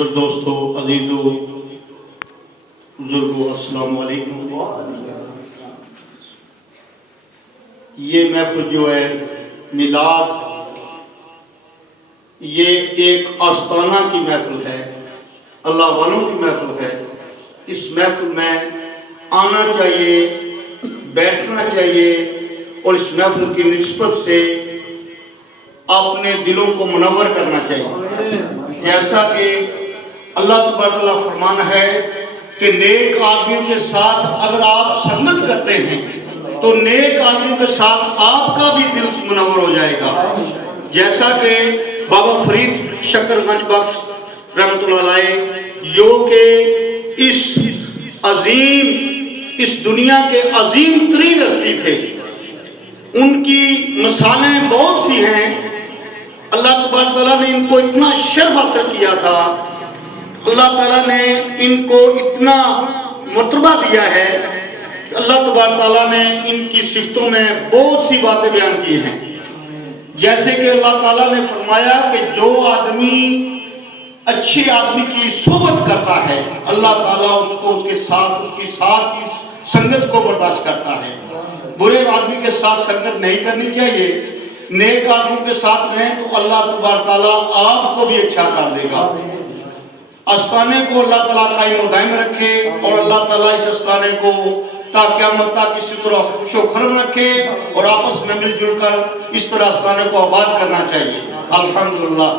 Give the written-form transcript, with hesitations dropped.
معزز دوستو، عزیزو، بزرگو، السلام علیکم۔ یہ محفل جو ہے میلاد، یہ ایک آستانہ کی محفل ہے، اللہ والوں کی محفل ہے۔ اس محفل میں آنا چاہیے، بیٹھنا چاہیے اور اس محفل کی نسبت سے اپنے دلوں کو منور کرنا چاہیے۔ جیسا کہ اللہ تبارک و تعالیٰ فرمانا ہے کہ نیک آدمیوں کے ساتھ اگر آپ سنگت کرتے ہیں تو نیک آدمیوں کے ساتھ آپ کا بھی دل منور ہو جائے گا۔ جیسا کہ بابا فرید شکر گنج بخش رحمۃ اللہ علیہ جو کہ اس دنیا کے عظیم ترین ہستی تھے، ان کی مثالیں بہت سی ہیں۔ اللہ تبارک تعالیٰ نے ان کو اتنا شرف حاصل کیا تھا، اللہ تعالیٰ نے ان کو اتنا مرتبہ دیا ہے کہ اللہ تبارک تعالیٰ نے ان کی صفتوں میں بہت سی باتیں بیان کی ہیں۔ جیسے کہ اللہ تعالیٰ نے فرمایا کہ جو آدمی اچھے آدمی کی صحبت کرتا ہے، اللہ تعالیٰ اس کو اس کی ساتھ کی سنگت کو برداشت کرتا ہے۔ برے آدمی کے ساتھ سنگت نہیں کرنی چاہیے، نیک آدمیوں کے ساتھ رہیں تو اللہ تبارک تعالیٰ آپ کو بھی اچھا کر دے گا۔ آستانے کو اللہ تعالیٰ قائم و دائم رکھے اور اللہ تعالیٰ اس آستانے کو تا قیامت تک اسی طرح خوش و خرم رکھے اور آپس میں مل جل کر اس طرح آستانے کو آباد کرنا چاہیے۔ الحمدللہ۔